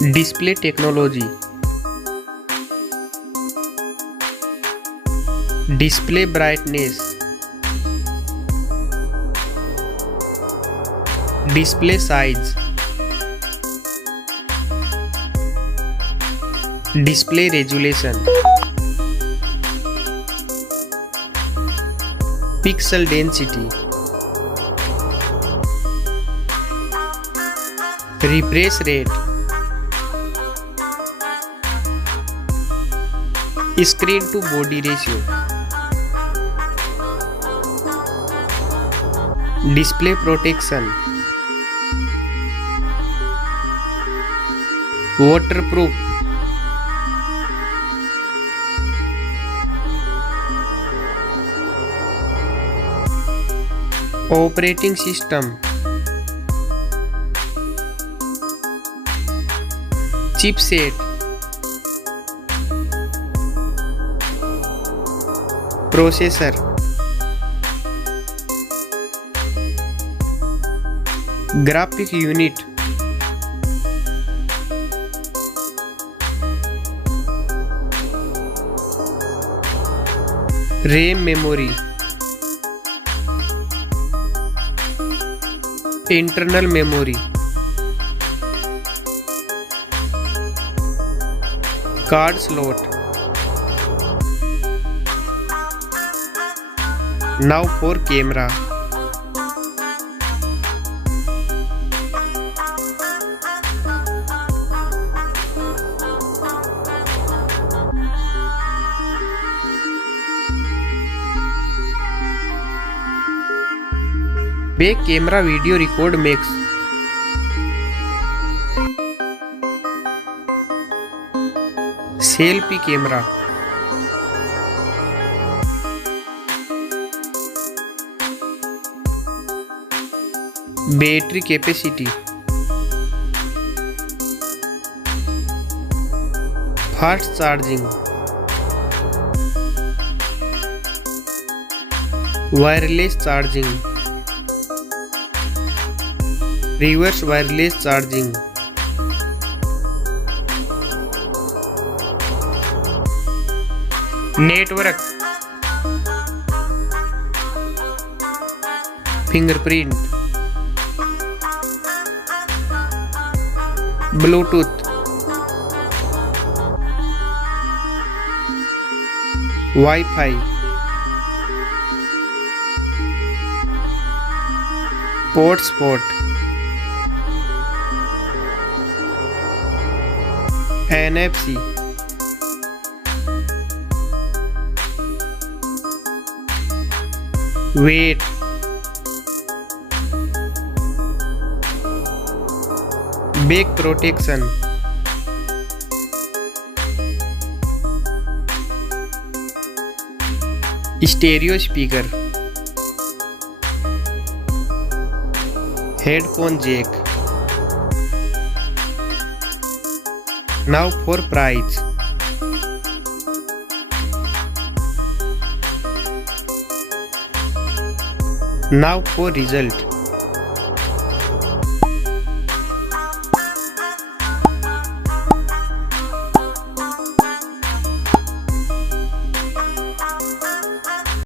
Display technology. Display brightness. Display size. Display resolution. Pixel density. Refresh rate. Screen to body ratio. Display protection. Waterproof. Operating system. Chipset. Processor. Graphic unit. RAM memory. Internal memory. Card slot. Now for camera. Back camera video record makes. Selfie camera. Battery capacity. Fast charging. Wireless charging. Reverse wireless charging. Network. Fingerprint. Bluetooth. Wi-Fi. Hotspot. NFC. Weight. Back protection. Stereo speaker. Headphone jack. Now for price. Now for result.